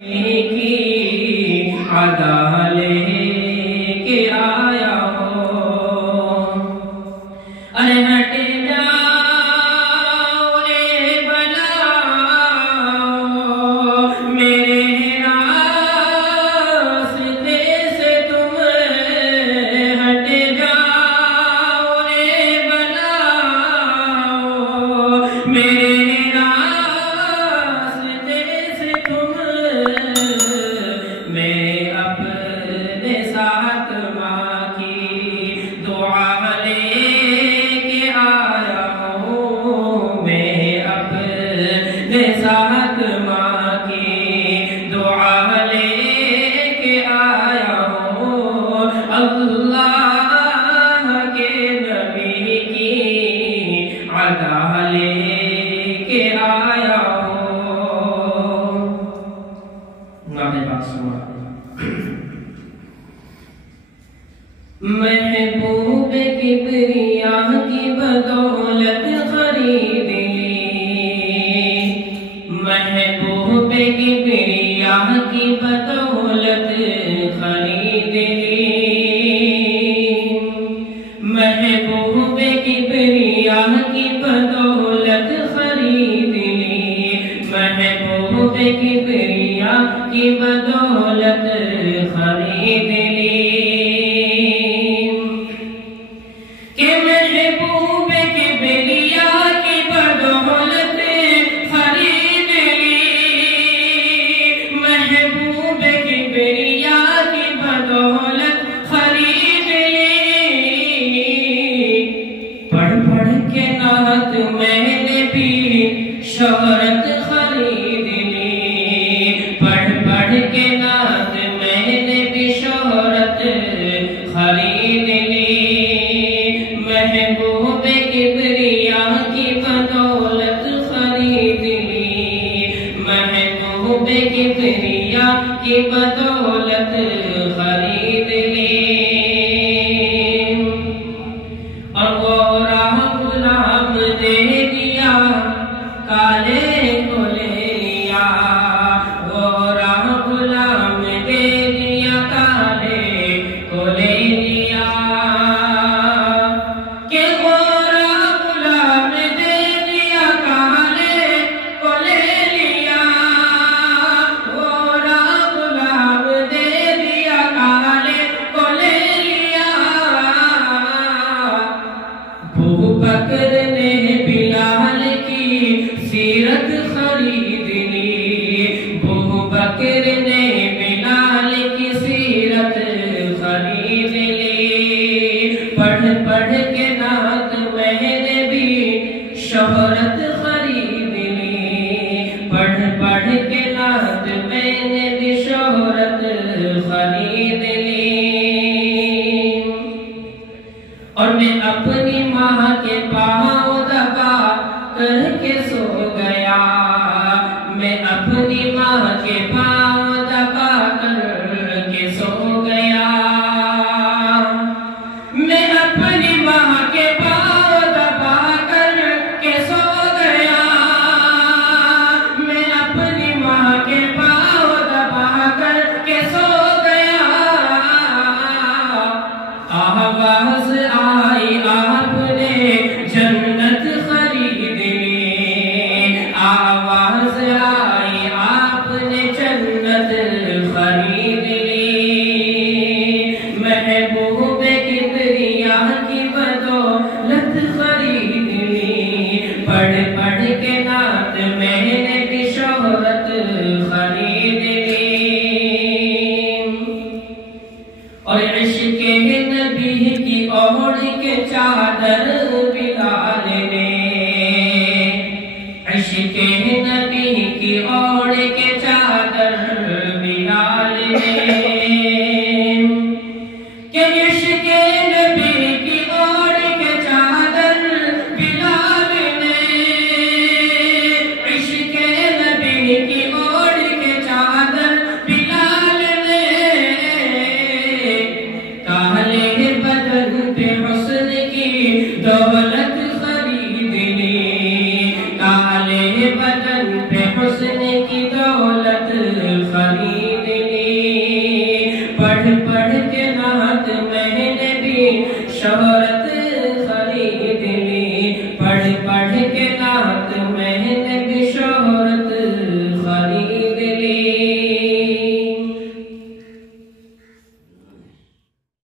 की अदा लेके आया हो। अरे हट जाओ रे बनाओ मेरे रास्ते से तुम, हट जाओ रे बनाओ मेरे मैं अपने साथ माँ की दुआ लेके आया हूँ। मैं अपने साथ माँ की दुआ लेके आया हूँ। अल्लाह के नबी की अदा लेके आया हूँ। महबूब किबरिया की बदौलत खरीद ली, महबूब किबरिया की बदौलत खरीद ली, महबूब किबरिया की बदौलत खरीद ली, महबूब किबरिया की बदौलत खरीद ली। मैंने भी शोहरत खरीद ली, पढ़ पढ़ के नात मैंने भी शोहरत खरीद ली, महबूब किबरिया की बदौलत खरीद ली, महबूब किबरिया की बदौलत खरीद ली। और वो गुलाम दे दिया काले को ले लिया, वो गुलाम दे दिया काले को ले लिया, कि वो गुलाम दे दिया काले को ले लिया, वो गुलाम दे दिया काले को ले लिया। अबू बकर ने बिलाल की सीरत खरीद ली, अबू बकर ने बिलाल की सीरत खरीद ली, पढ़ पढ़ के नात मैंने भी शोहरत खरीद ली, पढ़ पढ़ के नात मैंने भी शोहरत खरीद ली। और मैं अपनी माँ के पाँव दबा करके सो गया, मैं अपनी माँ के पाँव शोहरत